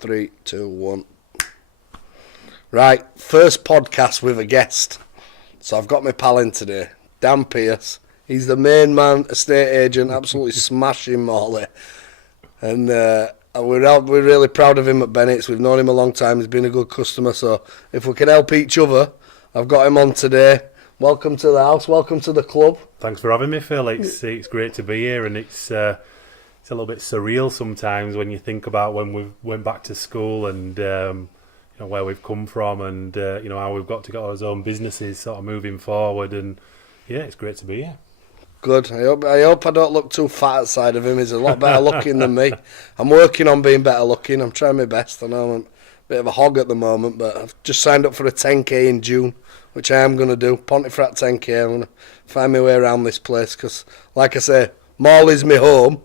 3, 2, 1. Right, first podcast with a guest. So I've got my pal in today, Dan Pearce. He's the main man, estate agent, absolutely smashing Morley. And we're really proud of him at Bennett's. We've known him a long time. He's been a good customer. So if we can help each other, I've got him on today. Welcome to the house. Welcome to the club. Thanks for having me, Phil. It's great to be here, and it's a little bit surreal sometimes when you think about when we went back to school and where we've come from and how we've got to get our own businesses sort of moving forward. And yeah, it's great to be here. Good. I hope I don't look too fat outside of him. He's a lot better looking than me. I'm working on being better looking. I'm trying my best. I know I'm a bit of a hog at the moment, but I've just signed up for a 10k in June, which I am going to do. Pontefract 10k. I'm going to find my way around this place because, like I say, Morley's my home,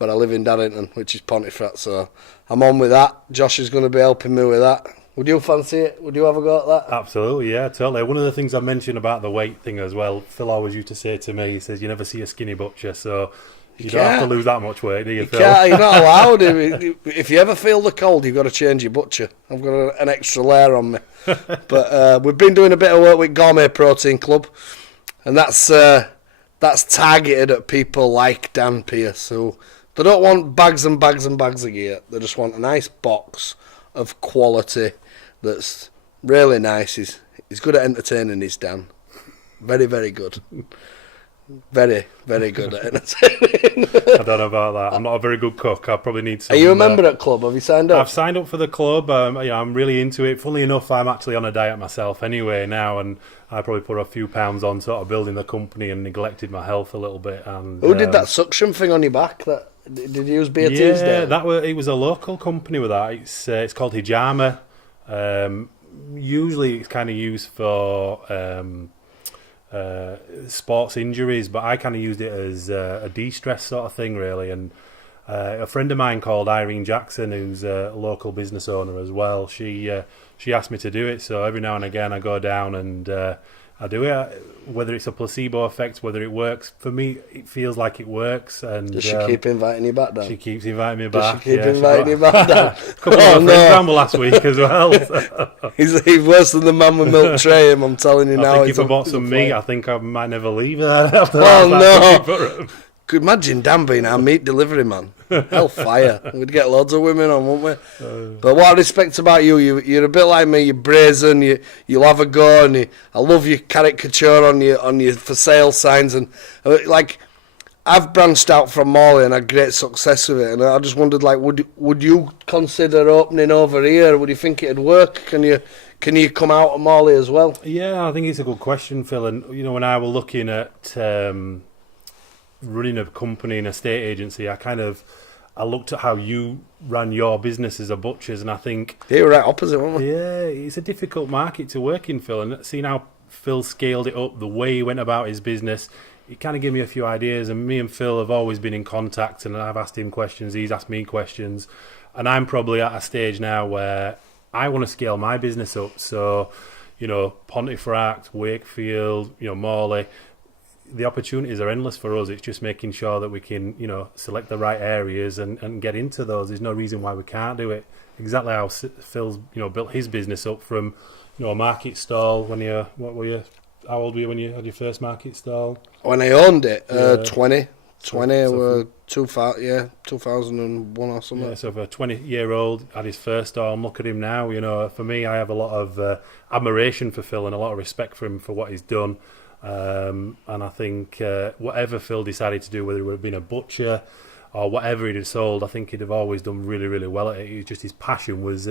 but I live in Darrington, which is Pontefract, so I'm on with that. Josh is going to be helping me with that. Would you fancy it? Would you have a go at that? Absolutely, yeah, totally. One of the things I mentioned about the weight thing as well, Phil always used to say to me, he says, you never see a skinny butcher, so you don't have to lose that much weight, do you, Phil? You're not allowed. If you ever feel the cold, you've got to change your butcher. I've got an extra layer on me. But we've been doing a bit of work with Gourmet Protein Club, and that's targeted at people like Dan Pearce, who they don't want bags and bags and bags of gear. They just want a nice box of quality that's really nice. He's good at entertaining, his Dan. Very, very good. Very, very good at entertaining. I don't know about that. I'm not a very good cook. I probably need some... Are you a member at club? Have you signed up? I've signed up for the club. I'm really into it. Funnily enough, I'm actually on a diet myself anyway now, and I probably put a few pounds on sort of building the company and neglected my health a little bit. And who did that suction thing on your back? Did you use BATs there? Yeah, it was a local company with that. It's called Hijama. Usually it's kind of used for sports injuries, but I kind of used it as a de-stress sort of thing, really. And a friend of mine called Irene Jackson, who's a local business owner as well, she asked me to do it. So every now and again I go down and I do it. Whether it's a placebo effect, whether it works, for me it feels like it works. And does she keep inviting you back down? She keeps inviting me back. Does she keep inviting you back down? A couple of friends down last week as well. He's worse than the man with milk tray. I'm telling you now. I think if I bought some meat, I think I might never leave that. After no! Could imagine Dan being our meat delivery man. Hellfire. We'd get loads of women on, wouldn't we? But what I respect about you're a bit like me. You're brazen. You'll have a go, and I love your caricature on your for sale signs. And like, I've branched out from Morley and had great success with it. And I just wondered, like, would you consider opening over here? Would you think it'd work? Can you come out of Morley as well? Yeah, I think it's a good question, Phil. And when I were looking at running a company, an estate agency, I looked at how you ran your business as a butcher's, and I think... They were right opposite, weren't we? Yeah, it's a difficult market to work in, Phil, and seeing how Phil scaled it up, the way he went about his business, it kind of gave me a few ideas, and me and Phil have always been in contact, and I've asked him questions, he's asked me questions, and I'm probably at a stage now where I want to scale my business up, so, Pontefract, Wakefield, Morley... The opportunities are endless for us. It's just making sure that we can, select the right areas and get into those. There's no reason why we can't do it. Exactly how Phil's, built his business up from, a market stall. How old were you when you had your first market stall? When I owned it, 20 were 2001 or something. Yeah, so for a 20-year-old had his first stall. Look at him now. For me, I have a lot of admiration for Phil and a lot of respect for him for what he's done. And I think whatever Phil decided to do, whether it would have been a butcher or whatever he'd have sold, I think he'd have always done really, really well at it. It was just his passion was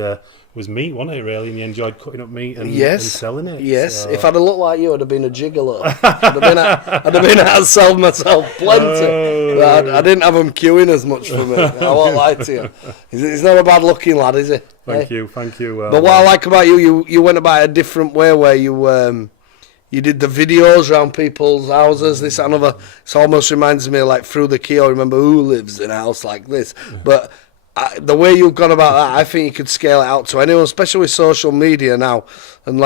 meat, wasn't it, really? And he enjoyed cutting up meat and selling it. Yes, so. If I'd have looked like you, I'd have been a gigolo. I'd have been out to sell myself plenty. But I didn't have him queuing as much for me. I won't lie to you. He's not a bad-looking lad, is he? Thank you. But what I like about you went about it a different way where you did the videos around people's houses, this and another. It almost reminds me of like Through the Key, or remember who lives in a house like this. But the way you've gone about that, I think you could scale it out to anyone, especially with social media now. And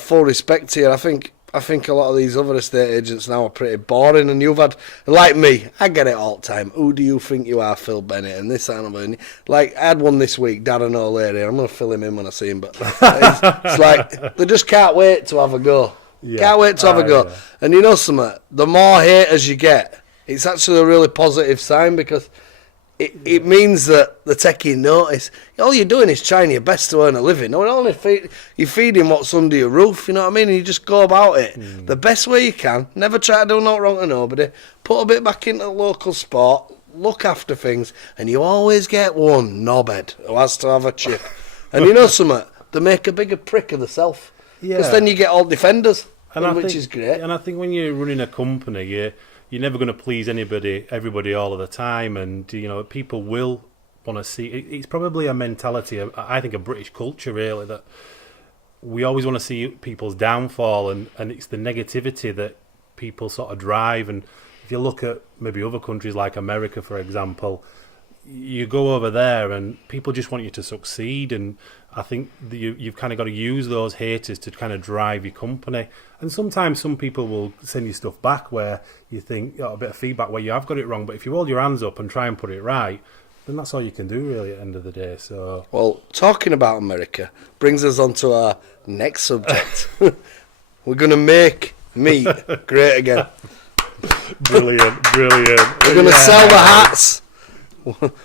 full respect to you. I think I think a lot of these other estate agents now are pretty boring, and you've had, like me, I get it all the time. Who do you think you are, Phil Bennett? And this animal. Like, I had one this week, Darren O'Leary. I'm going to fill him in when I see him, but it's like, they just can't wait to have a go. Yeah. Can't wait to have a go. Yeah. And you know something? The more haters you get, it's actually a really positive sign, because it means that they're taking notice. All you're doing is trying your best to earn a living. No, only you're feeding what's under your roof, you know what I mean? And you just go about it the best way you can. Never try to do nothing wrong to nobody. Put a bit back into the local sport. Look after things. And you always get one knobhead who has to have a chip. And you know something? They make a bigger prick of themselves. Because then you get all defenders, which is great. And I think when you're running a company, you're never going to please everybody all of the time, and you know people will want to see. It's probably a mentality, I think, a British culture really, that we always want to see people's downfall, and it's the negativity that people sort of drive. And if you look at maybe other countries like America, for example, you go over there and people just want you to succeed, and I think that you've kind of got to use those haters to kind of drive your company. And sometimes some people will send you stuff back where you think, a bit of feedback where you have got it wrong, but if you hold your hands up and try and put it right, then that's all you can do really at the end of the day. So, well, talking about America brings us on to our next subject. We're going to make meat great again. Brilliant. We're going to sell the hats.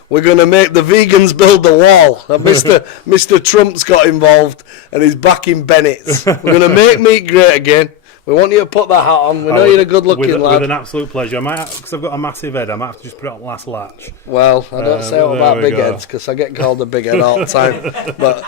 We're going to make the vegans build the wall. Mr. Trump's got involved and he's backing Bennett's. We're going to make meat great again. We want you to put that hat on. We know you're a good-looking lad. With an absolute pleasure. Because I've got a massive head, I might have to just put it on last latch. Well, I don't say all about big heads, because I get called a big head all the time. But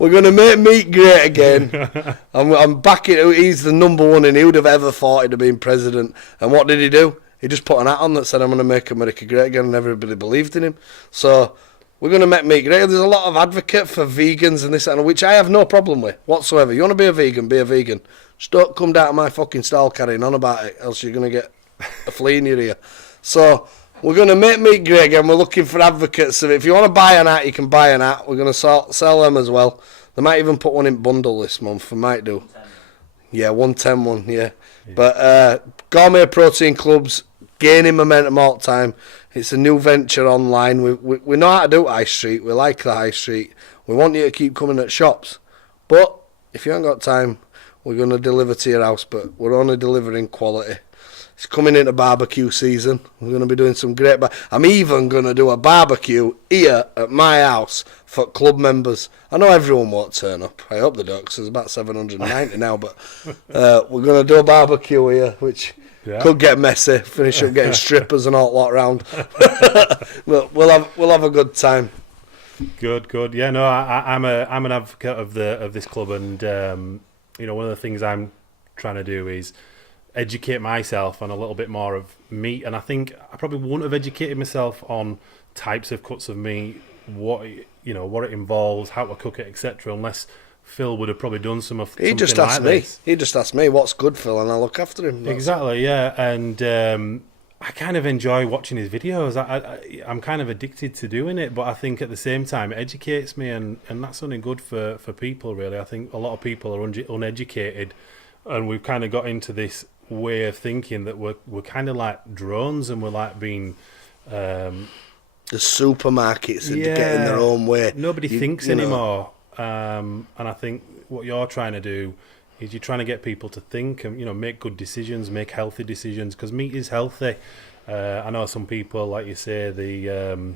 we're going to make meat great again. I'm backing. He's the number one, and he would have ever thought he'd have been president. And what did he do? He just put an hat on that said, I'm going to make America great again, and everybody believed in him. So we're going to make meat great. There's a lot of advocate for vegans and this and which I have no problem with whatsoever. You want to be a vegan, be a vegan. Just don't come down to my fucking stall carrying on about it, else you're going to get a flea in your ear. So we're going to make meat great again. We're looking for advocates of it. If you want to buy an hat, you can buy an hat. We're going to sell them as well. They might even put one in bundle this month. We might do. Yeah, 110 one, yeah. But Gourmet Protein Club's gaining momentum all the time. It's a new venture online. We know how to do high street. We like the high street. We want you to keep coming at shops. But if you haven't got time, we're going to deliver to your house. But we're only delivering quality. It's coming into barbecue season. We're going to be doing some great... I'm even going to do a barbecue here at my house for club members. I know everyone won't turn up. I hope they don't, because there's about 790 now. But we're going to do a barbecue here, which... Yeah. Could get messy, finish up getting strippers and all that round. But we'll have a good time. Good. Yeah, no, I'm an advocate of this club, and one of the things I'm trying to do is educate myself on a little bit more of meat, and I think I probably wouldn't have educated myself on types of cuts of meat, what it involves, how to cook it, etc., unless Phil would have probably done something like this. He just asked me what's good, Phil, and I look after him. Exactly, yeah. And I kind of enjoy watching his videos. I'm kind of addicted to doing it, but I think at the same time it educates me, and that's something good for people, really. I think a lot of people are uneducated, and we've kind of got into this way of thinking that we're kind of like drones, and we're like being... the supermarkets are getting their own way. Nobody thinks anymore. And I think what you're trying to do is you're trying to get people to think and make good decisions, make healthy decisions, because meat is healthy. I know some people, like you say, the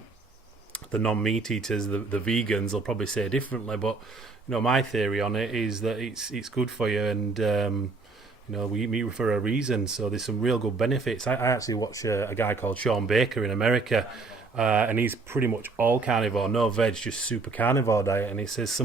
non-meat eaters, the vegans, will probably say differently, but my theory on it is that it's good for you, and we eat meat for a reason. So there's some real good benefits. I actually watch a guy called Sean Baker in America. And he's pretty much all carnivore, no veg, just super carnivore diet. And he says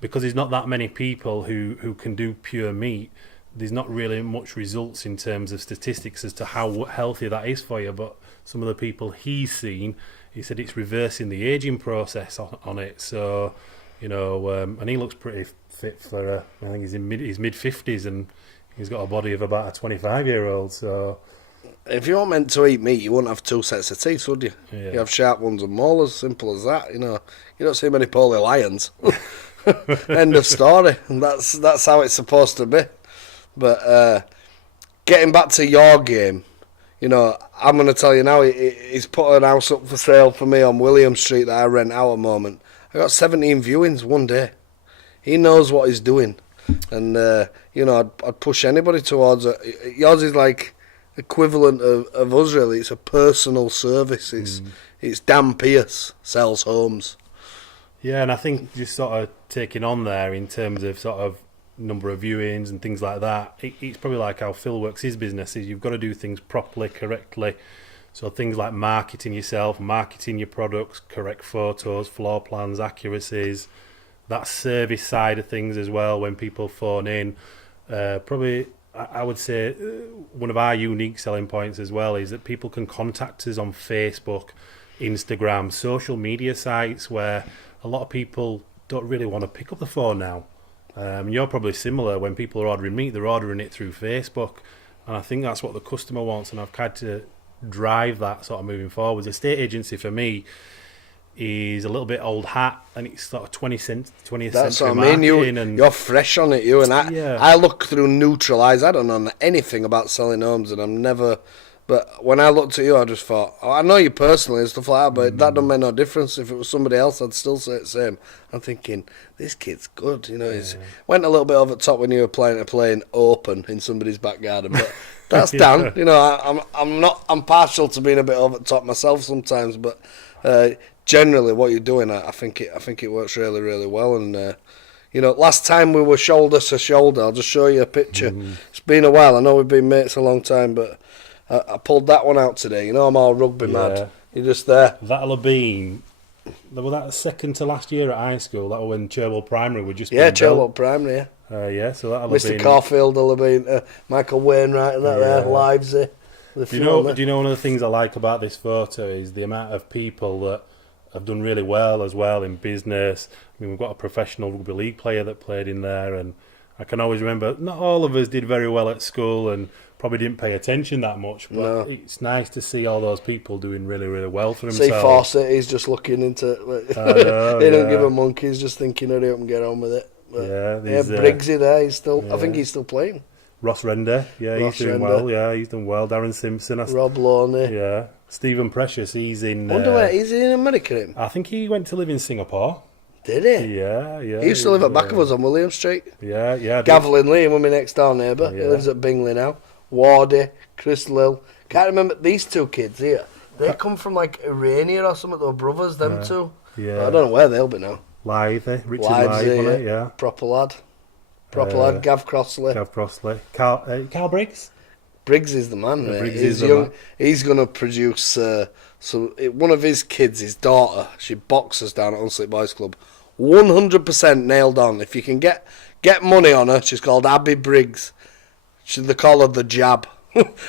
because there's not that many people who can do pure meat, there's not really much results in terms of statistics as to how healthy that is for you. But some of the people he's seen, he said it's reversing the aging process on it. So, and he looks pretty fit for, I think he's in his mid-50s, and he's got a body of about a 25-year-old, so... If you weren't meant to eat meat, you wouldn't have two sets of teeth, would you? Yeah. You have sharp ones and molars, simple as that. You don't see many poorly lions. End of story. And that's how it's supposed to be. But getting back to your game, you know, I'm going to tell you now, he's put an house up for sale for me on William Street that I rent out at the moment. I got 17 viewings one day. He knows what he's doing. And, you know, I'd push anybody towards it. Yours is like equivalent of us, really. It's a personal service. It's Dan Pearce sells homes. Yeah, and I think just sort of taking on there in terms of sort of number of viewings and things like that, it's probably like how Phil works his business. Is you've got to do things properly, correctly. So things like marketing yourself, marketing your products, correct photos, floor plans, accuracies, that service side of things as well when people phone in. Probably, I would say, one of our unique selling points as well is that people can contact us on Facebook, Instagram, social media sites where a lot of people don't really want to pick up the phone now. You're probably similar. When people are ordering meat, they're ordering it through Facebook, and I think that's what the customer wants, and I've had to drive that sort of moving forwards. Estate agency for me is a little bit old hat, and it's sort of 20th century That's what I mean. You're fresh on it, you, and I look through neutral eyes. I don't know anything about selling homes, and I'm never. But when I looked at you, I just thought, oh, I know you personally and stuff like that, but that don't make no difference. If it was somebody else, I'd still say the same. I'm thinking, this kid's good. You know, he's went a little bit over the top when you were playing open in somebody's back garden, but that's Dan. You know, I'm partial to being a bit over the top myself sometimes, but generally what you're doing, I think it works really, really well. And you know, last time we were shoulder to shoulder, I'll just show you a picture. It's been a while. I know we've been mates a long time, but I pulled that one out today. You know, I'm all rugby mad. You're just there. That'll have been... Was that the second to last year at high school? That was when Cherwell Primary were just... Yeah, Cherwell Primary, yeah, so that'll Mr. have been... Caulfield will have been... Michael Wainwright and that there, Livesey. Do you know one of the things I like about this photo is the amount of people that have done really well as well in business. I mean, we've got a professional rugby league player that played in there, and I can always remember not all of us did very well at school and probably didn't pay attention that much, but it's nice to see all those people doing really, really well for themselves. See Fawcett, he's just looking into it. They don't give a monkey, he's just thinking, hurry up and get on with it. But Briggsy there, I think he's still playing. Ross Render, he's doing well. Yeah, he's done well. Darren Simpson, Rob Loney, Stephen Precious, he's in. I wonder where he's in America. I think he went to live in Singapore. Did he? Yeah. He used to live at back of us on William Street. Yeah. Gavlin Lee, was my next door neighbour. He lives at Bingley now. Wardy, Chris Lill. Can't remember these two kids here. They come from like Irania or something. They're brothers, them two. Yeah. But I don't know where they'll be now. Richard Lively, yeah. Proper lad. Gav Crossley. Carl Briggs? Briggs is the man, mate. Briggs he's young. Man. He's going to produce... one of his kids, his daughter, she boxes down at Hunslet Boys Club. 100% nailed on. If you can get money on her, she's called Abby Briggs. They call her the Jab.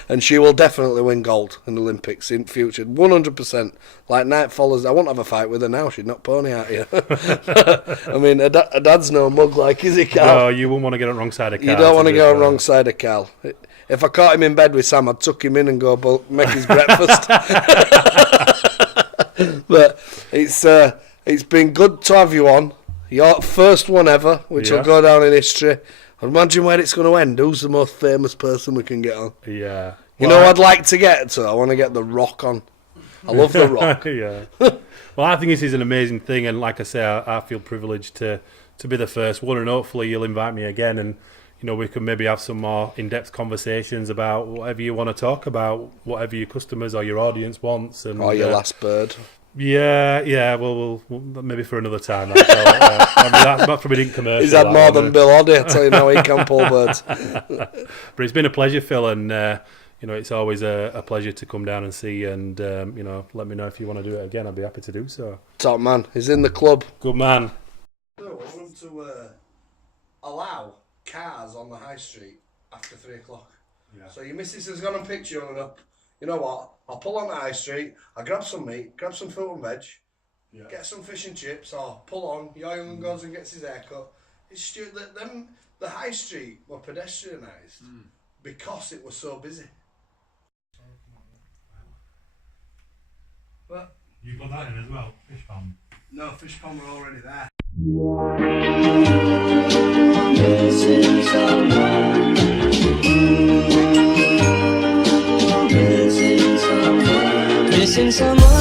And she will definitely win gold in the Olympics in future. 100%. Like Night Follows. I won't have a fight with her now. She'd knock pony out here. I mean, her dad's no mug like, is he, Carl? No, you wouldn't want to get on the wrong side of Carl. You don't want to get on the wrong side of Carl. If I caught him in bed with Sam, I'd tuck him in and go make his breakfast. But it's been good to have you on. Your first one ever, which will go down in history. Imagine where it's going to end. Who's the most famous person we can get on? Yeah. You know I'd like to get to? I want to get The Rock on. I love The Rock. Yeah. Well, I think this is an amazing thing, and like I say, I feel privileged to be the first one, and hopefully you'll invite me again, and you know we can maybe have some more in-depth conversations about whatever you want to talk about, whatever your customers or your audience wants, and or your last bird. Yeah. Well, maybe for another time. That probably didn't commercial. He's had more than Bill Oddie. I tell you now, he can pull birds. But it's been a pleasure, Phil, and you know it's always a pleasure to come down and see you. And you know, let me know if you want to do it again. I'd be happy to do so. Top man, he's in the club. Good man. I want to allow cars on the high street after 3 o'clock. Yeah. So your missus has gone and picked you and up. You know what? I'll pull on the high street, I'll grab some meat, grab some fruit and veg, get some fish and chips, or pull on, your young goes and gets his haircut. It's stupid that the high street were pedestrianised because it was so busy. But you put that in as well, fish pond? No, fish pond were already there. This is our chasing someone